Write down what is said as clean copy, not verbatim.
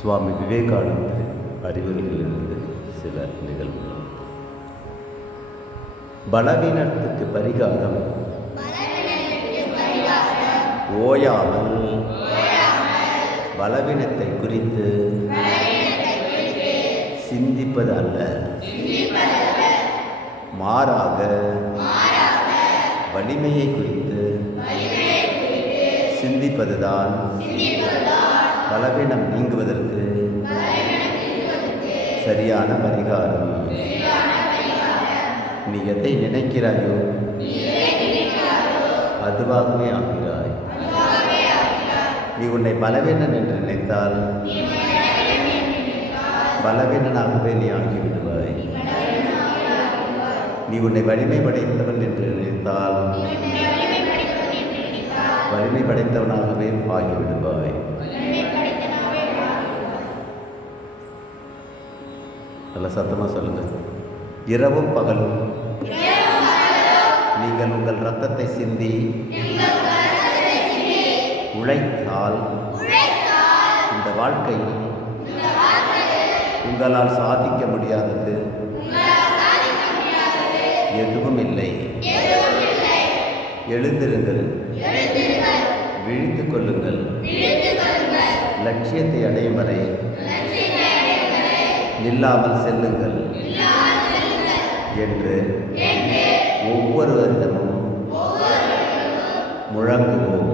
சுவாமி விவேகானந்தர் அறிவுரையிலிருந்து சில நிகழ்வுகள். பலவீனத்துக்கு பரிகாரம் ஓயாமல் பலவீனத்தை குறித்து சிந்திப்பது அல்ல, மாறாக வலிமையை குறித்து சிந்திப்பதுதான் பலவீனம் நீங்குவதற்கு சரியான பரிகாரம். நீ எதை நினைக்கிறாயோ அதுவாகவே ஆகிறாய். நீ உன்னை பலவீனன் என்று நினைத்தால் பலவீனனாகவே நீ ஆகிவிடுவாய். நீ உன்னை வலிமை படைத்தவன் என்று நினைத்தால் வலிமை படைத்தவனாகவே ஆகிவிடுவாய். நல்ல சத்தமாக சொல்லுங்கள். இரவும் பகலும் நீங்கள் உங்கள் இரத்தத்தை சிந்தி உழைத்தால் இந்த வாழ்க்கையில் உங்களால் சாதிக்க முடியாதது எதுவும் இல்லை. எழுந்திருங்கள், விழித்துக் கொள்ளுங்கள், லட்சியத்தை அடையும் வரை நில்லாமல் செல்லுங்கள் என்று ஒவ்வொருவரிடமும் முழங்குவோம்.